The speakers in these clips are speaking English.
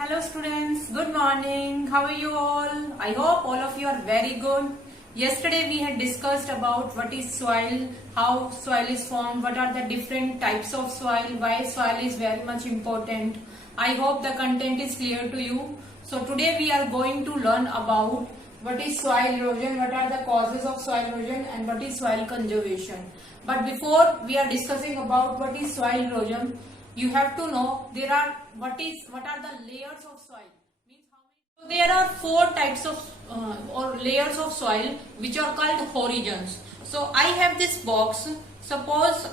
Hello students, good morning. How are you all? I hope all of you are very good. Yesterday we had discussed about what is soil, how soil is formed, what are the different types of soil, why soil is very much important. I hope the content is clear to you. So today we are going to learn about what is soil erosion, what are the causes of soil erosion and what is soil conservation. But before we are discussing about what is soil erosion, you have to know what are the layers of soil. So there are four types of or layers of soil which are called horizons. So I have this box. Suppose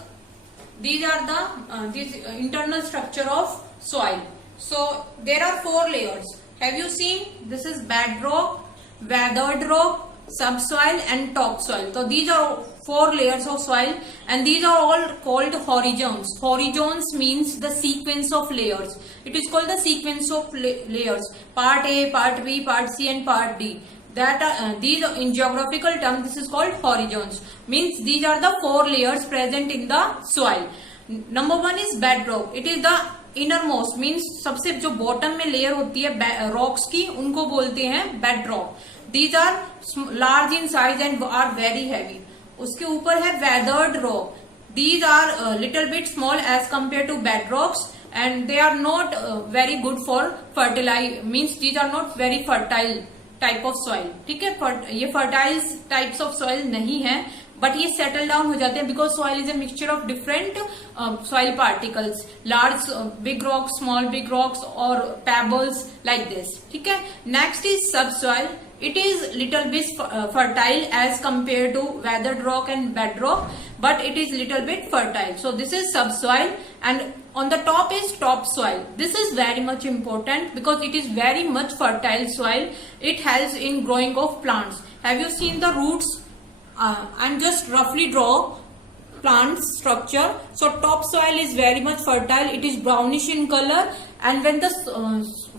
these are the this internal structure of soil. So there are four layers. Have you seen? This is bedrock, weathered rock, subsoil and topsoil. So these are four layers of soil and these are all called horizons. Horizons means the sequence of layers. It is called the sequence of layers. Part A, part B, part C and part D. That these in geographical terms this is called horizons. Means these are the four layers present in the soil. Number one is bedrock. It is the innermost means सबसे जो bottom में layer होती है rocks की उनको बोलते हैं bedrock. These are large in size and are very heavy. उसके ऊपर है weathered rock. These are little bit small as compared to bedrocks and they are not very good for fertilize. Means these are not very fertile type of soil. ठीक है, ये fertile types of soil नहीं है, but ये settle down हो जाते हैं because soil is a mixture of different soil particles, large big rocks, small big rocks or pebbles like this. ठीक है. Next is subsoil. It is little bit fertile as compared to weathered rock and bedrock, but it is little bit fertile. So this is subsoil and on the top is topsoil. This is very much important because it is very much fertile soil. It helps in growing of plants. Have you seen the roots? I'm just roughly draw plant structure. So topsoil is very much fertile. It is brownish in color and when the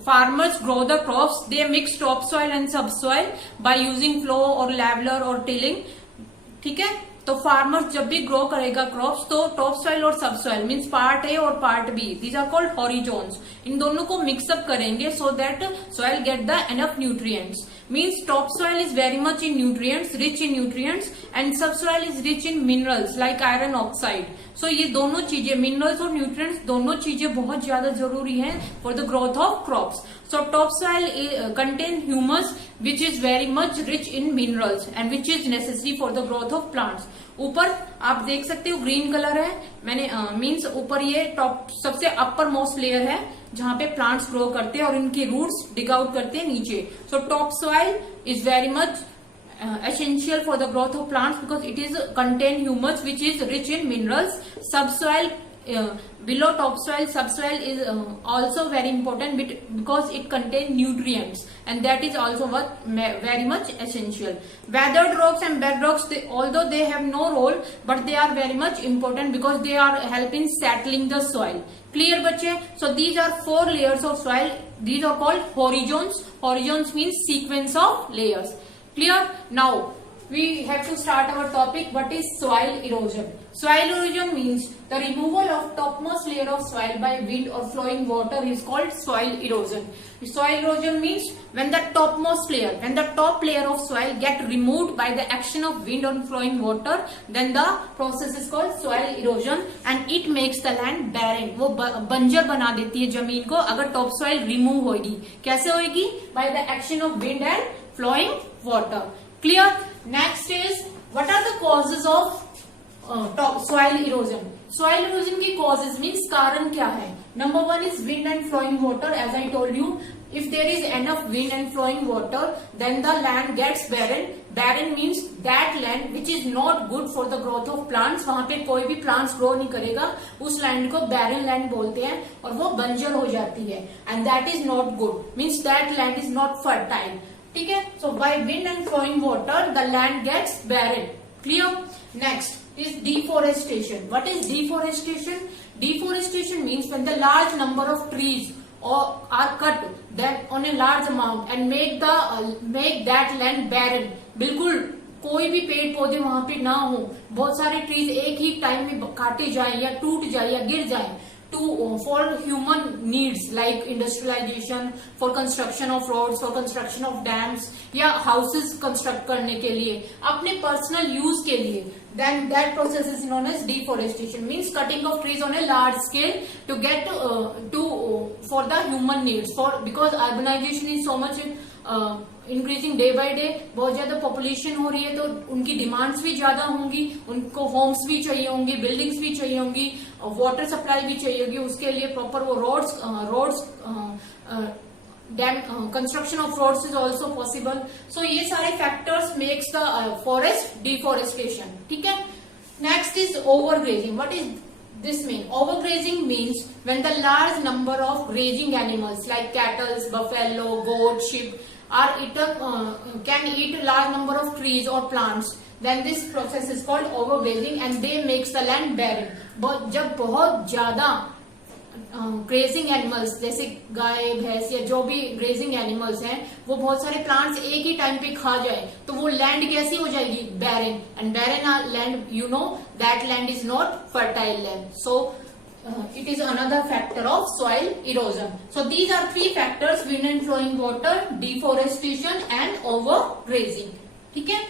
farmers grow the crops, they mix topsoil and subsoil by using plow or leveler or tilling. ठीक है, तो farmers जब भी grow करेगा crops तो top soil और सब soil means part A और part B these are called horizons. इन दोनों को मिक्सअप करेंगे so that soil get the enough nutrients. Means topsoil is very much in nutrients, rich in nutrients and subsoil is rich in minerals like iron oxide. So ये दोनों चीजें minerals और nutrients दोनों चीजें बहुत ज्यादा जरूरी हैं for the growth of crops. So topsoil contain humus which is very much rich in minerals and which is necessary for the growth of plants. ऊपर आप देख सकते हो ग्रीन कलर है, मैंने मीन्स ऊपर ये टॉप सबसे अपर मोस्ट लेयर है जहां पे प्लांट्स ग्रो करते हैं और इनके रूट्स डिग आउट करते हैं नीचे. So top soil is very much essential for the growth of plants because it is contain humus which is rich in minerals. Subsoil below topsoil, subsoil is also very important because it contains nutrients and that is also what very much essential. Weathered rocks and bedrocks, although they have no role but they are very much important because they are helping settling the soil. Clear बच्चे? So these are four layers of soil. These are called horizons. Horizons means sequence of layers. Clear? Now we have to start our topic. What is soil erosion? Soil erosion means the removal of topmost layer of soil by wind or flowing water is called soil erosion. Soil erosion means when the topmost layer, when the top layer of soil get removed by the action of wind or flowing water, then the process is called soil erosion and it makes the land barren. वो बंजर बना देती है जमीन को अगर top soil remove होगी. कैसे होगी? By the action of wind and flowing water. Clear? Next is what are the causes of soil erosion? Soil erosion की causes means कारण क्या है? Number one is wind and flowing water. As I told you, if there is enough wind and flowing water, then the land gets barren. Barren means that land which is not good for the growth of plants. वहां पे कोई भी plants grow नहीं करेगा. उस land को barren land बोलते हैं और वो बंजर हो जाती है. And that is not good. Means that land is not fertile. ठीक है. So by wind and flowing water, the land gets barren. Clear? Next is deforestation. What is deforestation? Deforestation means when the large number of trees are cut that on a large amount and make that land barren. बिल्कुल कोई भी पेड़ पौधे वहां पे ना हो, बहुत सारे ट्रीज एक ही टाइम में काटे जाए या टूट जाए या गिर जाए for human needs like industrialization, for construction of roads, for construction of dams, या houses construct करने के लिए, अपने personal use के लिए, then that process is known as deforestation. Means cutting of trees on a large scale to get for the human needs, for because urbanization is so much increasing day by day, बहुत ज्यादा population हो रही है, तो उनकी demands भी ज्यादा होंगी, उनको होम्स भी चाहिए होंगी, बिल्डिंग्स भी चाहिए होंगी, वाटर सप्लाई भी चाहिए होगी, उसके लिए प्रॉपर वो roads dam construction of roads is also possible. So ये सारे factors makes the forest deforestation. ठीक है. Next is overgrazing. What is this mean? Overgrazing means when the large number of grazing animals like cattle, buffalo, goat, sheep are can eat a large number of trees or plants, then this process is called overgrazing and they makes the land barren. But जब बहुत ज्यादा grazing animals जैसे गाय भैंस या जो भी grazing animals हैं वो बहुत सारे प्लांट्स एक ही टाइम पे खा जाए तो वो लैंड कैसी हो जाएगी? Barren. And barren land, you know that land is not fertile land. So it is another factor of soil erosion. So these are three factors: wind and flowing water, deforestation and overgrazing. ठीक है.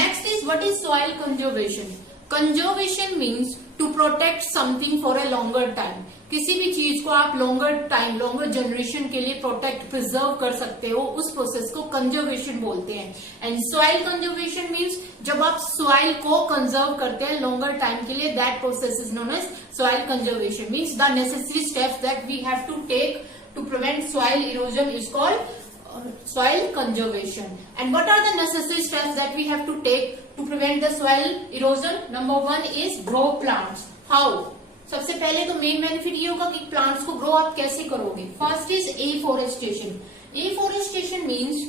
Next is what is soil conservation. Conservation means to protect something for a longer time. किसी भी चीज को आप longer time, longer generation के लिए protect, preserve कर सकते हो, उस प्रोसेस को कंजर्वेशन बोलते हैं. एंड सॉइल कंजर्वेशन मीन्स जब आप सॉइल को कंजर्व करते हैं लॉन्गर टाइम के लिए, that process is known as soil conservation. Means the necessary steps that we have to take to prevent soil erosion is called soil conservation. And what are the necessary steps that we have to take to prevent the soil erosion? Number one is grow plants. How? सबसे पहले तो main benefit ये होगा कि plants को grow आप कैसे करोगे. First is afforestation. Afforestation means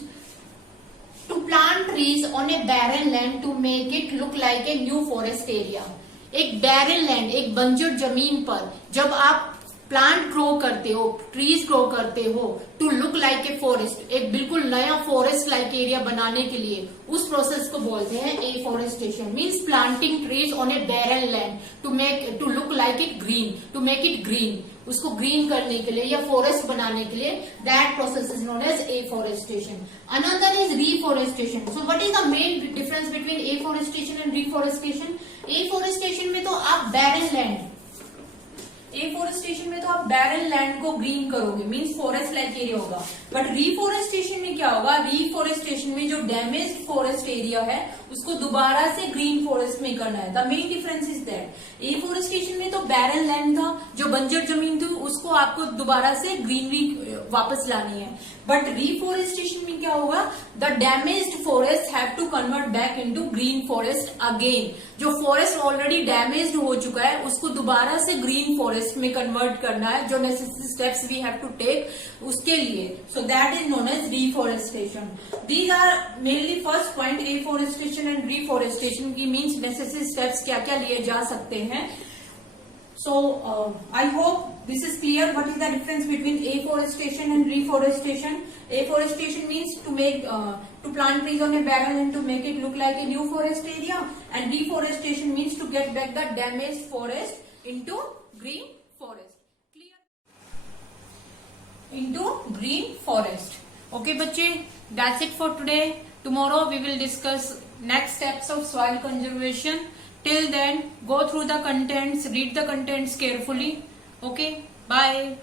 to plant trees on a barren land to make it look like a new forest area. एक बैरन लैंड, एक बंजर जमीन पर जब आप प्लांट ग्रो करते हो, ट्रीज ग्रो करते हो to look like a forest, एक बिल्कुल नया फॉरेस्ट लाइक एरिया बनाने के लिए, उस प्रोसेस को बोलते हैं afforestation. Means planting trees on a barren land to look like it green, to make it green, उसको ग्रीन करने के लिए या फॉरेस्ट बनाने के लिए, that process is known as afforestation. Another is reforestation. So what is the main difference between afforestation and reforestation? Afforestation में तो आप बैरन लैंड, एफोरेस्टेशन में तो आप बैरन लैंड को ग्रीन करोगे, मींस फॉरेस्ट लाइक एरिया होगा. बट रिफॉरेस्टेशन में क्या होगा? रिफॉरेस्टेशन में जो डैमेज फॉरेस्ट एरिया है उसको दोबारा से ग्रीन फॉरेस्ट में करना है. The main difference is that. Afforestation में तो बैरन लैंड था, जो बंजर जमीन थी, उसको आपको दोबारा से ग्रीनरी वापस लानी है. बट रिफॉरेस्टेशन में क्या होगा? The damaged forest have to convert back into green forest again. जो फॉरेस्ट ऑलरेडी डैमेज्ड हो चुका है उसको दोबारा से ग्रीन फॉरेस्ट में कन्वर्ट करना है, जो necessary steps we have to take उसके लिए. So that is known as reforestation. These are mainly first point, afforestation and reforestation की मीन्स नेसेसरी स्टेप्स क्या क्या लिए जा सकते हैं. So I hope this is clear. What is the difference between afforestation and reforestation? Afforestation means to make to plant trees on a barren and to make it look like a new forest area, and reforestation means to get back the damaged forest into green forest. Clear? Into green forest. Okay, बच्चे, that's it for today. Tomorrow we will discuss next steps of soil conservation. Till then, go through the contents, read the contents carefully. Okay, bye.